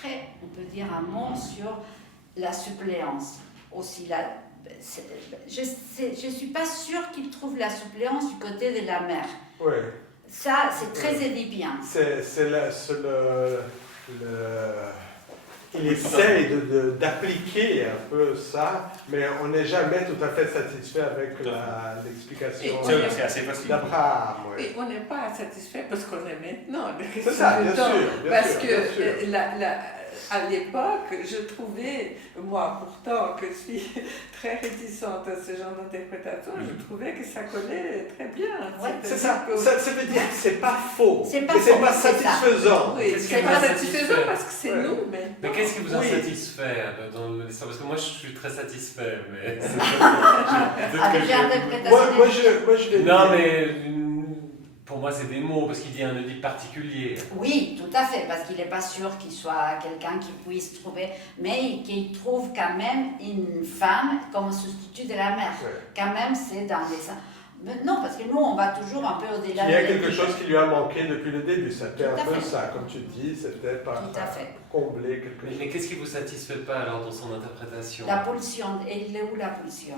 Après, on peut dire un mot sur la suppléance. Aussi, je ne suis pas sûre qu'il trouve la suppléance du côté de la mère. Oui. Ça, c'est très édipien. Il essaye d'appliquer un peu ça, mais on n'est jamais tout à fait satisfait avec l'explication c'est assez facile. d'Abraham. Oui. Et on n'est pas satisfait parce qu'on est maintenant. C'est ça, bien sûr. Parce que à l'époque, je trouvais, moi pourtant que je suis très réticente à ce genre d'interprétation, je trouvais que ça collait très bien. Ouais, c'est ça. Ça veut dire que c'est pas faux, c'est pas mais c'est faux, pas c'est satisfaisant. Oui, Qu'est-ce c'est qui pas vous a satisfaisant satisfait parce que c'est nous, mais... Mais qu'est-ce qui vous a Oui. satisfait dans l'histoire? Parce que moi, je suis très satisfait, mais... Avec l'interprétation. Moi, je vais Non, dire- mais pour moi, c'est des mots, parce qu'il dit un Oedipe particulier. Oui, tout à fait, parce qu'il n'est pas sûr qu'il soit quelqu'un qui puisse trouver, mais qu'il trouve quand même une femme comme substitut de la mère. Ouais. Quand même, c'est dans les... Non, parce que nous, on va toujours un peu au-delà Il y a de quelque l'Oedipe. chose qui lui a manqué depuis le début. C'était Tout un à peu fait. ça, comme tu dis, c'était pas Tout à fait. combler quelque chose. Mais qu'est-ce qui vous satisfait pas alors dans son interprétation? La pulsion, et il est où la pulsion?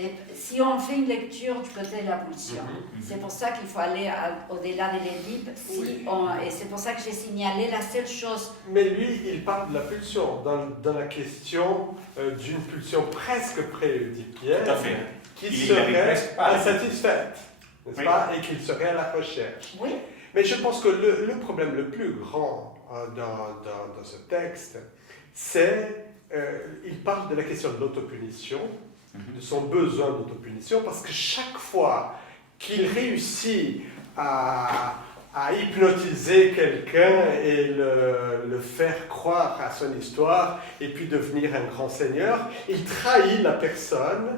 Et si on fait une lecture du côté de la pulsion, c'est pour ça qu'il faut aller au-delà de l'Oedipe, et c'est pour ça que j'ai signalé la seule chose. Mais lui, il parle de la pulsion, dans la question d'une pulsion presque pré-oedipienne, Tout à fait. qui Il y serait arrive presque pas. insatisfaite, n'est-ce Oui. pas, et qu'il serait à la recherche. Oui, Mais je pense que le problème le plus grand dans ce texte, c'est il parle de la question de l'autopunition, de son besoin d'autopunition, parce que chaque fois qu'il réussit à hypnotiser quelqu'un et le faire croire à son histoire, et puis devenir un grand seigneur, il trahit la personne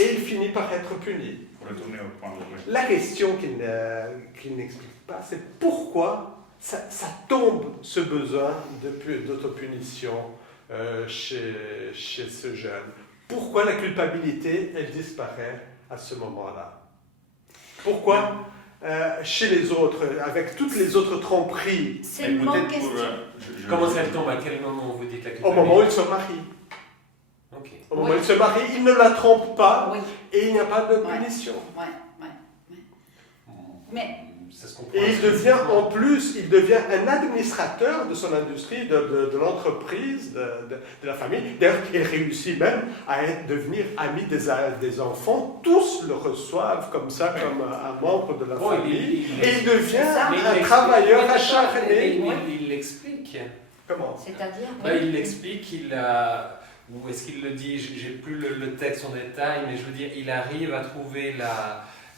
et il finit par être puni. Pour retourner au point de... La question qu'il n'explique pas, c'est pourquoi ça tombe ce besoin d'autopunition chez ce jeune. Pourquoi la culpabilité, elle disparaît à ce moment-là? Pourquoi chez les autres, avec toutes les autres tromperies, c'est une bonne question. Comment ça tombe? À quel moment vous dites la au culpabilité? moment où il se marie? Ok. Au moment où Oui. il se marie, il ne la trompe pas Oui, et il n'y a pas de Ouais. punition. ouais. Mais Ça se comprend. Et il devient en plus, il devient un administrateur de son industrie, de l'entreprise, de la famille. D'ailleurs, il réussit même à devenir ami des enfants. Tous le reçoivent comme ça, comme un membre de la Bon, famille. il- Et il devient Mais il un l'explique. travailleur Mais acharné. il l'explique. Comment? c'est-à-dire... Il l'explique qu'il a... Ou est-ce qu'il le dit? J'ai plus le texte en détail, mais je veux dire, il arrive à trouver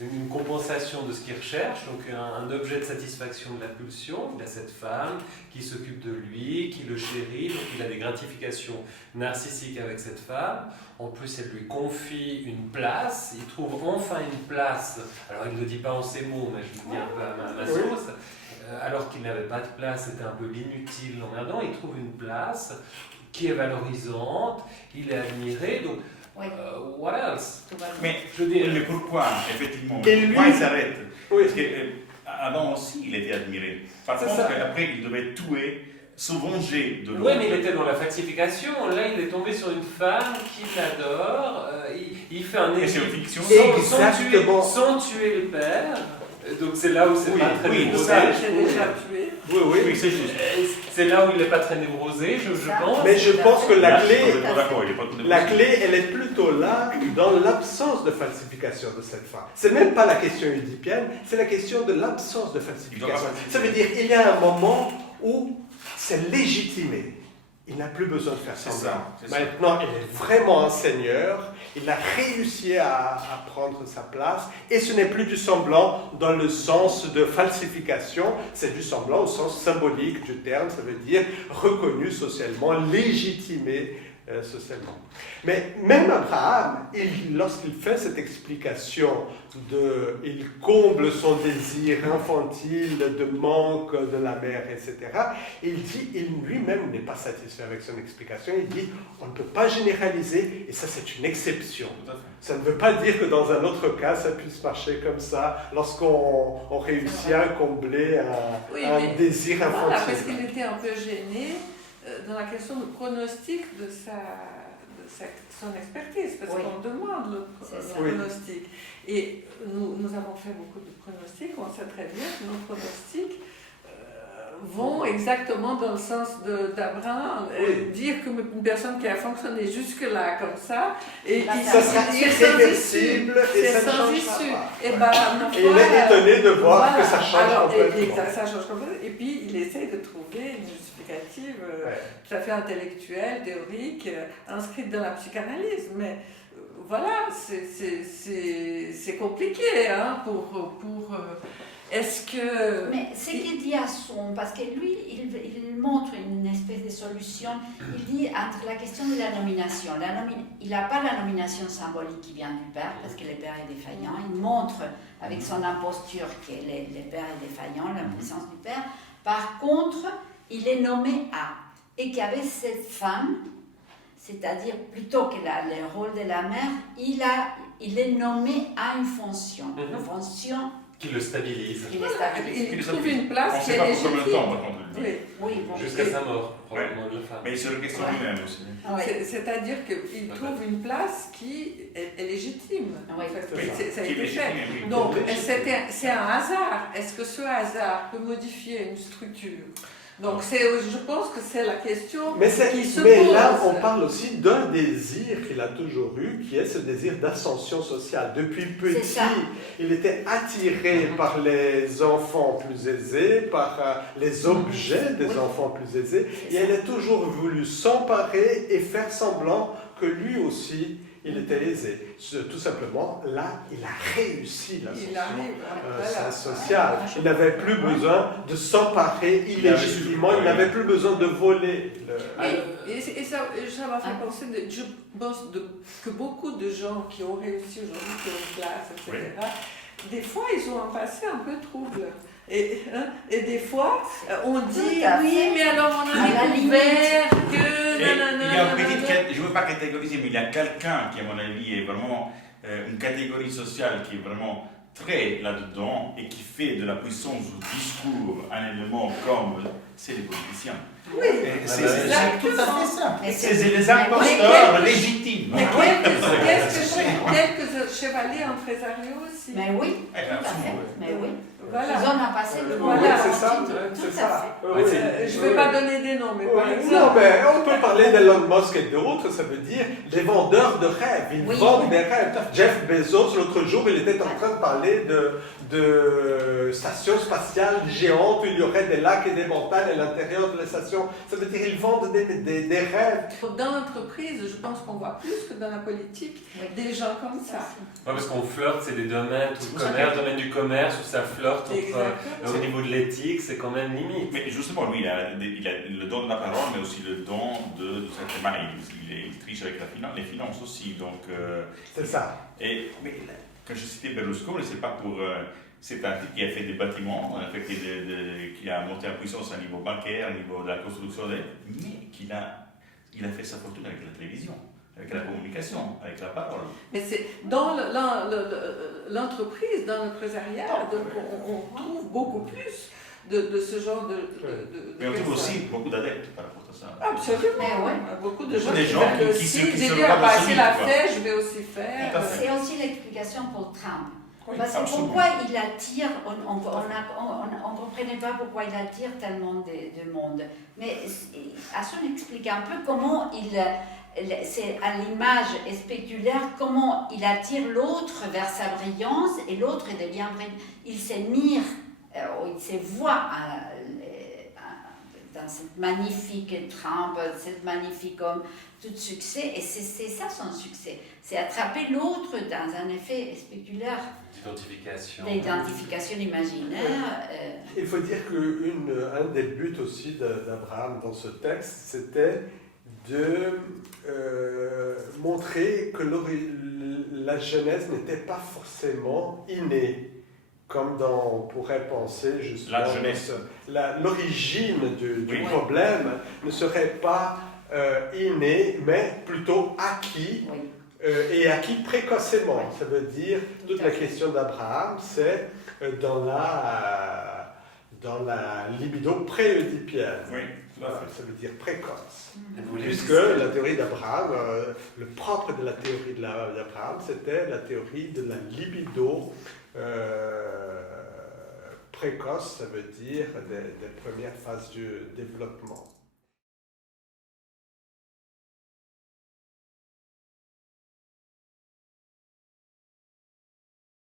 une compensation de ce qu'il recherche, donc un objet de satisfaction de la pulsion. Il a cette femme qui s'occupe de lui, qui le chérit, donc il a des gratifications narcissiques avec cette femme. En plus, elle lui confie une place, il trouve enfin une place. Alors, il ne le dit pas en ces mots, mais je le dis un peu à ma Oui. sauce. Alors qu'il n'avait pas de place, c'était un peu l'inutile, l'emmerdant. Il trouve une place qui est valorisante, il est admiré, donc Oui, what else? tout va bien. Mais Je veux dire, le pourquoi, effectivement, Et le pourquoi lui- il s'arrête. Oui. Parce qu'avant aussi, il était admiré. Par C'est contre, ça. après, il devait tuer, se venger de l'autre. oui, mais il était dans la falsification. Là, il est tombé sur une femme qui l'adore. Il fait un Et c'est échec une fiction. Exactement. sans tuer le père. Donc c'est là où c'est Oui, pas très oui, névrosé. ça, J'ai déjà tué. Oui, oui. Oui, c'est juste. C'est là où il n'est pas très névrosé, je Ça. pense. Mais je pense que la Je suis clé, complètement d'accord, il est pas tout la névrosé. clé, elle est plutôt là, dans l'absence de falsification de cette femme. C'est même pas la question oedipienne, c'est la question de l'absence de falsification. Ça veut dire qu'il y a un moment où c'est légitimé. Il n'a plus besoin de faire C'est semblant. ça, c'est ça. Maintenant, il est vraiment un seigneur. Il a réussi à prendre sa place. Et ce n'est plus du semblant dans le sens de falsification. C'est du semblant au sens symbolique du terme. Ça veut dire reconnu socialement, légitimé socialement. Mais même Abraham, lorsqu'il fait cette explication il comble son désir infantile de manque de la mère, etc., il dit, il lui-même n'est pas satisfait avec son explication. Il dit, on ne peut pas généraliser, et ça c'est une exception. Tout à fait. Ça ne veut pas dire que dans un autre cas, ça puisse marcher comme ça, lorsqu'on réussit à combler Oui, un mais désir Voilà, parce infantile. qu'il était un peu gêné dans la question du pronostic de son expertise, parce Oui. qu'on demande le C'est ça. pronostic. Et nous avons fait beaucoup de pronostics, on sait très bien que nos pronostics vont exactement dans le sens d'Abraham, Oui. dire qu'une personne qui a fonctionné jusque-là comme ça, et Ça sera irréversible et c'est ça ne sans changera issue. pas. Et ben, Et il est étonné de voir voilà. que ça change Alors, complètement. ça change complètement. Et puis, il essaye de trouver une justificative Ouais. tout à fait intellectuelle, théorique, inscrite dans la psychanalyse. Mais voilà, c'est compliqué hein, est-ce que... Mais ce qu'il dit à son, parce que lui, il montre une espèce de solution, il dit entre la question de la nomination, il n'a pas la nomination symbolique qui vient du père, parce que le père est défaillant, il montre avec son imposture que le père est défaillant, l'impuissance du père. Par contre, il est nommé à, et qu'avec cette femme, c'est-à-dire plutôt que le rôle de la mère, il est nommé à une fonction, une fonction Qui le stabilise. qui le stabilise. Il trouve une place On ne qui sait est pas pour combien de temps, légitime. par contre. il dit. Oui. Oui, bon. Jusqu'à sa mort, probablement de la femme. Mais il se le questionne Ouais. lui-même aussi. Ouais. C'est-à-dire qu'il trouve une place qui est légitime. Oui. En fait. Oui. Ça a Qui est été légitime, fait. oui. Donc, c'est un hasard. Est-ce que ce hasard peut modifier une structure? Donc, je pense que c'est la question qui se pose. Là, on parle aussi d'un désir qu'il a toujours eu, qui est ce désir d'ascension sociale. Depuis C'est petit, ça. il était attiré par les enfants plus aisés, par les objets des Oui. enfants plus aisés, et il a toujours voulu s'emparer et faire semblant que lui aussi, il était aisé. Tout simplement, là, il a réussi l'ascension Il arrive. Voilà. sociale. Il n'avait plus besoin de s'emparer illégitimement, il n'avait plus besoin de voler. Et ça m'a fait penser, je pense que beaucoup de gens qui ont réussi aujourd'hui, qui ont une place, etc., des fois, ils ont un passé un peu trouble. Et des fois, on dit, Tout à oui, fait. mais alors on À a la découvert que... Et il y a nanana, je ne veux pas catégoriser, mais il y a quelqu'un qui, à mon avis, est vraiment une catégorie sociale qui est vraiment très là-dedans et qui fait de la puissance du discours un élément comme c'est les politiciens. Oui, C'est exactement. tout à fait ça. Mais C'est c'est- les imposteurs légitimes. Mais quelques chevaliers empresariaux aussi. Mais oui, Eh, tout à fait. absolument, Mais oui. Voilà. Ils en ont passé le Voilà. Oui, c'est ça. Tout C'est à ça. fait. Oui, oui. Je ne vais pas donner des noms, mais par Oui, exemple... non, mais on peut parler d'Elon Musk et d'autres, ça veut dire des vendeurs de rêves. Ils Oui. vendent des rêves. Jeff Bezos, l'autre jour, il était en train de parler de stations spatiales géantes où il y aurait des lacs et des montagnes à l'intérieur de la station. Ça veut dire qu'ils vendent des rêves. Dans l'entreprise, je pense qu'on voit plus que dans la politique Oui. des gens comme ça. Ouais, parce qu'on flirte, c'est des domaines, tout le commerce, domaine du commerce, où ça flirte Exactement. au niveau de l'éthique, c'est quand même limite. Mais justement, lui, il a le don de la parole, mais aussi le don de certaines manières. Il triche avec les finances aussi. Donc, C'est ça. mais quand je citais Berlusconi, c'est pas pour. C'est un type qui a fait des bâtiments, en fait, qui a monté en puissance à niveau bancaire, à niveau de la construction, mais il a fait sa fortune avec la télévision, avec la communication, avec la parole. Mais c'est dans l'entreprise, dans l'empresariat, on trouve beaucoup plus de ce genre de Mais on trouve personnes. aussi beaucoup d'adeptes par rapport à ça. Absolument. Mais ouais. Beaucoup de Beaucoup gens des qui gens veulent qui aussi, se j'ai dit, regardent bah, solide, s'il a quoi. fait, je vais aussi faire. Tout à fait. C'est aussi l'explication pour Trump. Oui, Parce que absolument. pourquoi il attire, on ne comprenait pas pourquoi il attire tellement de monde. Mais Asson explique un peu comment c'est à l'image spectaculaire, comment il attire l'autre vers sa brillance et l'autre devient brillant. Il s'admire, il se voit dans cette magnifique Trump, cette magnifique homme, tout succès, et c'est ça son succès. C'est attraper l'autre dans un effet spectaculaire. D'identification imaginaire. Il faut dire qu'un des buts aussi d'Abraham dans ce texte, c'était de montrer que la jeunesse n'était pas forcément innée, comme on pourrait penser justement. La jeunesse. L'origine du Oui. problème ne serait pas innée, mais plutôt acquis. Oui. Et acquis précocement. Ça veut dire, toute Tout à la fait. question d'Abraham, c'est dans la libido pré-oedipienne. Oui. Voilà, ça veut dire précoce. Vous voulez Puisque juste- la théorie d'Abraham, le propre de la théorie d'Abraham, c'était la théorie de la libido précoce, ça veut dire des premières phases du développement.